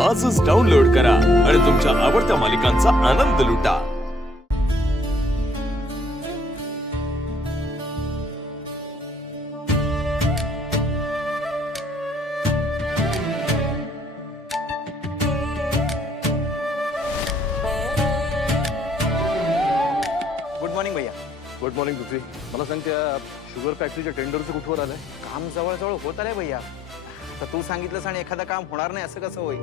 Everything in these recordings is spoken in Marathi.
आजच डाउनलोड करा आणि तुमच्या आवडत्या मालिकांचा आनंद लुटा। गुड मॉर्निंग भैया। गुड मॉर्निंग पृथ्वी। मला सांग त्या शुगर फॅक्टरीच्या टेंडरचं कुठवर आलंय? काम जवळ होत आलंय भैया। तर तू सांगितलंस आणि एखादा काम होणार नाही असं कसं होईल?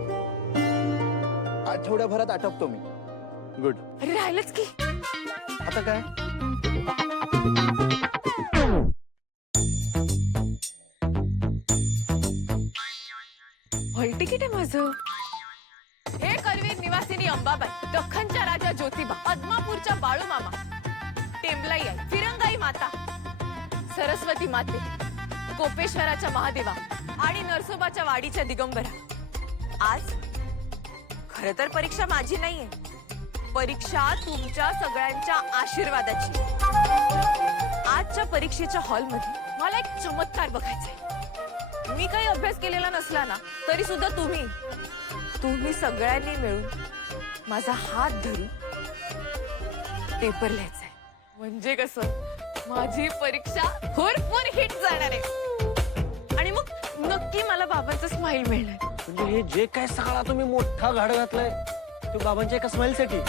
आठवड्याभरात आटपतो मी। गुड। अरे राहिलंच की। आता काय? हॉल तिकीट आहे माझं। हे करवीर निवासिनी अंबाबाई, दख्खनच्या राजा ज्योतिबा, आदमापूरच्या बाळू मामा, टेंबलाई आई, फिरंगाई माता, सरस्वती माते, कोपेश्वराच्या महादेवा आणि नरसोबाच्या वाडीच्या दिगंबरा। आज खरं तर परीक्षा माझी नाहीये, परीक्षा तुमच्या सगळ्यांच्या आशीर्वादाची। आजच्या परीक्षेच्या हॉलमध्ये मला एक चमत्कार बघायचा आहे। मी काही अभ्यास केलेला नसला ना तरी सुद्धा तुम्ही सगळ्यांनी मिळून माझा हात धरून पेपर लिहायचा आहे। म्हणजे कसं माझी परीक्षा भरपूर हिट जाणार आहे आणि मग नक्की मला बाबांचा स्माइल मिळणार। म्हणजे हे जे काय सगळा तुम्ही मोठा घाड घातलाय तो बाबांच्या एका स्माइलसाठी?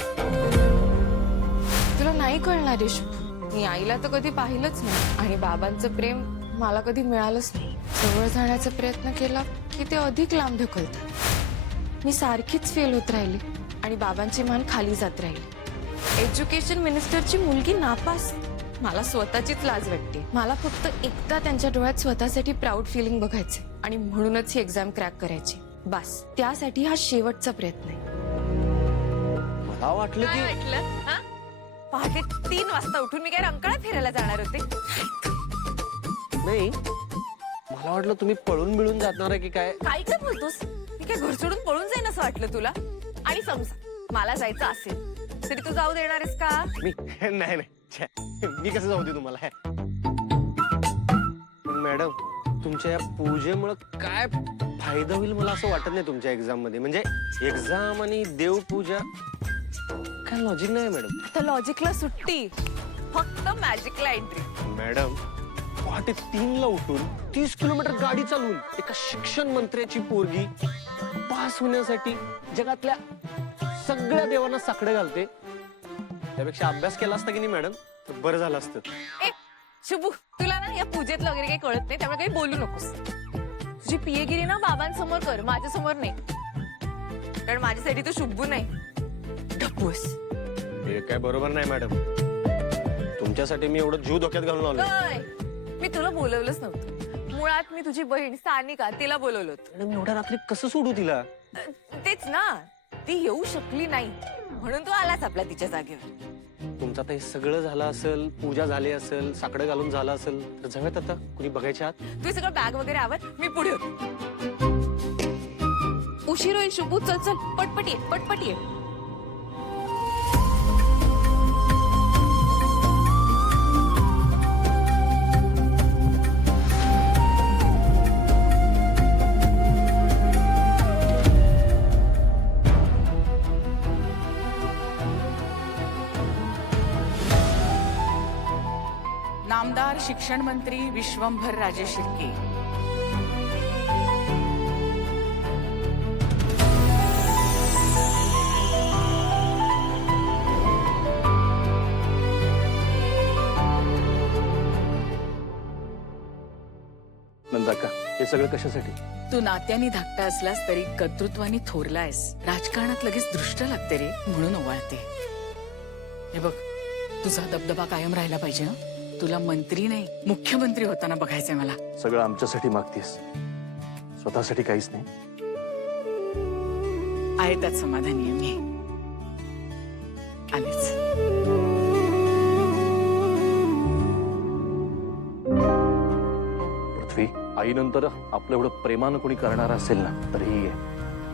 तुला नाही कळणार आहे शुभ, मी आईला तर कधी पाहिलंच नाही आणि बाबांचं प्रेम मला कधी मिळालंच नाही। जवळ जाण्याचा प्रयत्न केला की ते अधिक लांब ढकलतात। मी सारखीच फेल होत राहिली आणि बाबांची मान खाली जात राहिली। एज्युकेशन मिनिस्टरची मुलगी नापास, मला स्वतःचीच लाज वाटते। मला फक्त एकदा त्यांच्या डोळ्यात स्वतःसाठी प्राऊड फिलिंग बघायचे आणि म्हणूनच ही एक्झाम क्रॅक करायची। बस त्यासाठी हा शेवटचा प्रयत्न आहे। मला वाटलं काय की वाटलं? हा? पहाटे 3 वाजता उठून मी काय रंकाळा फिरायला जाणार होते? नाही, मला वाटलं तुम्ही पळून मिळून जाणार आहे की काय? काय काय बोलतोस? मी काय घर सोडून पळून जाईन असं वाटलं तुला? आणि समजा मला जायचं असेल तरी तू जाऊ देणार आहेस का? मी नाही नाही छे, मी कसं जाऊ दे तुम्हाला? मॅडम, तुमच्या या पूजेमुळे काय फायदा होईल मला असं वाटत नाही तुमच्या एक्झाम मध्ये। म्हणजे एक्झाम आणि देवपूजा काय लॉजिक नाही मॅडम। आता लॉजिकला सुट्टी, फक्त मॅजिकला एंट्री। मॅडम, पहाटे 3ला उठून 30 किलोमीटर गाडी चालवून एका शिक्षण मंत्र्याची पोरगी पास होण्यासाठी जगातल्या सगळ्या देवांना साकडे घालते। त्यापेक्षा अभ्यास केला असता की नाही मॅडम तर बरं झालं असतं। ए शुभू, तुला ना या पूजेतलं वगैरे काही कळत नाही, त्यामुळे काही बोलू नकोस। तुझी पियेगिरी ना बाबांसमोर कर, माझ्यासमोर नाही। कारण माझ्यासाठी तू शुभू नाही, ढप्पूस। हे काय बरोबर नाही मॅडम। तुमच्यासाठी मी एवढं जीव धोक्यात घालून आलो। मी तुला बोलवलंच नव्हतं, मुळात मी तुझी बहीण सानिका तिला बोलवलं होतं। मॅडम, एवढ्या रात्री कसं सोडू तिला? तेच ना, ती येऊ शकली नाही म्हणून तू आलाच आपला तिच्या जागेवर। तुमचं आता हे सगळं झालं असेल, पूजा झाली असेल, साकडं घालून झालं असेल तर जाऊयात आता कुणी बघायच्या आत? तू सगळं बॅग वगैरे आवर, मी पुढे होते। उशीर होईल शुभू, चल चल पटपट ये, पटपट ये। नामदार शिक्षण मंत्री विश्वंभर राजे शिर्के, नंदाका, हे सगळं कशासाठी? तू नात्याने धाकटा असलास तरी कर्तृत्वाने थोरलायस। राजकारणात लगेच दृष्ट लागते रे, म्हणून ओवाळते। हे बघ, तुझा दबदबा कायम राहिला पाहिजे हं? तुला मंत्री नाही मुख्यमंत्री होताना बघायचंय मला। सगळं आमच्यासाठी मागतेस, स्वतःसाठी काहीच नाही? आहे त्यात समाधानी आहे मी। आलेच। पृथ्वी, आईनंतर आपलं एवढं प्रेमानं कोणी करणार असेल ना तर ही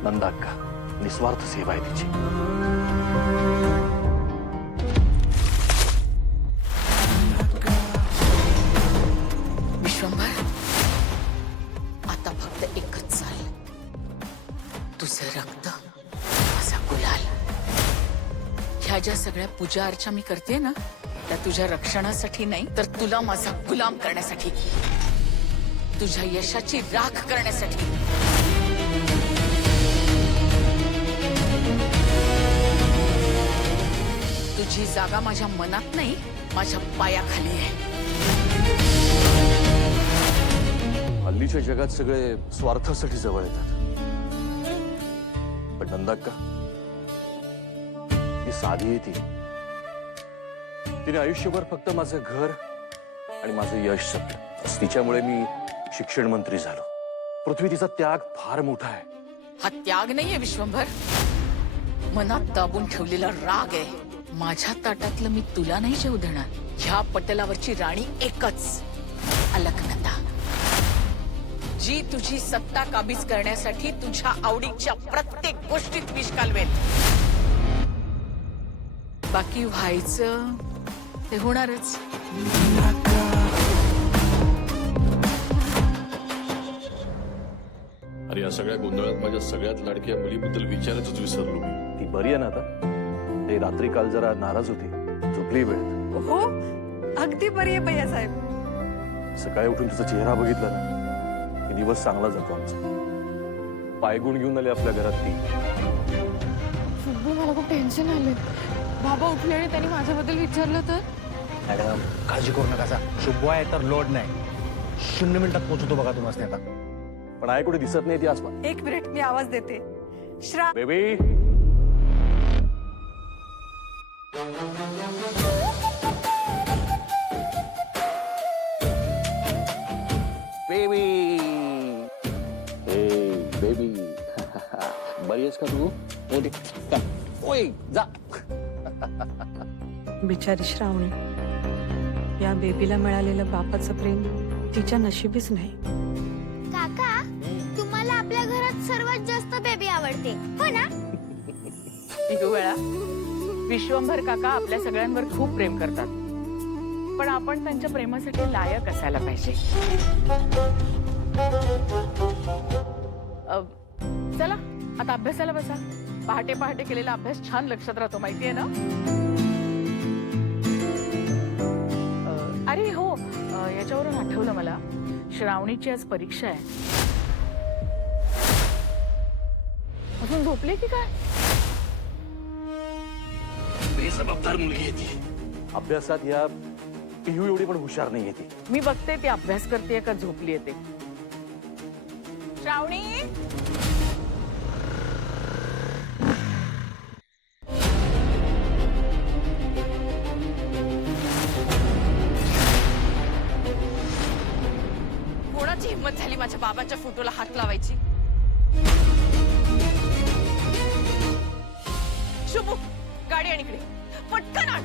नंदा अक्का। निस्वार्थ सेवा आहे तिची। आता फक्त एकच चाल, तुझं माझं रक्त, माझा गुलाल. ह्या ज्या सगळ्या पूजा अर्चा मी करते ना, त्या तुझ्या रक्षणासाठी नाही, तर तुला माझा गुलाम करण्यासाठी, तुझ्या यशाची राख करण्यासाठी. तुझी जागा माझ्या मनात नाही, माझ्या पायाखाली आहे. हल्लीच्या जगात सगळे स्वार्थासाठी जवळ येतात, पण नंदाक्का ती साधी आहे. तिने आयुष्यभर फक्त माझं घर आणि माझं यश जपलं. तिच्यामुळे मी शिक्षण मंत्री झालो. पृथ्वी, तिचा त्याग फार मोठा आहे. हा त्याग नाहीये विश्वंभर, मनात दाबून ठेवलेला राग आहे. माझ्या ताटातलं मी तुला नाही जेवू देणार. ह्या पटलावरची राणी एकच, अलकनंदा, जी तुझी सत्ता काबीज करण्यासाठी तुझ्या आवडीच्या प्रत्येक गोष्टीत विष कालवेल. बाकी व्हायचं ते होणारच. अरे या सगळ्या गोंधळात माझ्या सगळ्यात लाडक्या मुलीबद्दल विचारायचंच विसरलो मी. ती बरी आहे ना आता? ते रात्री काल जरा नाराज होती, झोपली वेळेत. हो अगदी बरी आहे भैया साहेब. सकाळी उठून तिचा चेहरा बघितला ना की दिवस चांगला जातो आमचा. पायगुण घेऊन आले आपल्या घरात ती. सुब्बू, मला खूप टेन्शन आले. बाबा उठले आणि त्यांनी माझ्याबद्दल विचारलं तर? मॅडम काळजी करू नका. शुभ आहे तर लोड नाही. 0 मिनिटात पोहोचतो बघा तुम्हाला आता. पण आहे कुठे दिसत नाही ती आसपास. 1 मिनिट मी आवाज देते. श्रा बेबी, बेबी, बेबी, बरी आहेस का तू? ओय जा. बिचारी श्रावणी, या बेबीला मिळालेलं बापाचं प्रेम तिच्या नशिबीच नाही. काका, तुम्हाला आपल्या घरात सर्वात जास्त बेबी आवडते हो ना? वेळा विश्वंभर काका आपल्या सगळ्यांवर खूप प्रेम करतात, पण आपण त्यांच्या प्रेमासाठी लायक असायला पाहिजे. चला आता अभ्यासाला बसा. पहाटे पहाटे केलेला अभ्यास छान लक्षात राहतो, माहितीये ना? अरे हो, याच्यावरून आठवलं मला, श्रावणीची आज परीक्षा आहे. अजून झोपले की काय? बेजबाबदार मुलगी आहे ती. अभ्यासात या पिहू एवढी पण हुशार नाही आहे ती. मी बघते ती अभ्यास करते का झोपली येते. श्रावणी, कोणाची हिंमत झाली माझ्या बाबाच्या फोटोला हात लावायची? शुभू, गाडी आणि इकडे पटकन आण.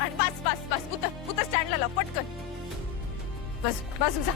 आणि बस बस बस, उतर उतर स्टँडला लाव पटकन. बस बस जा.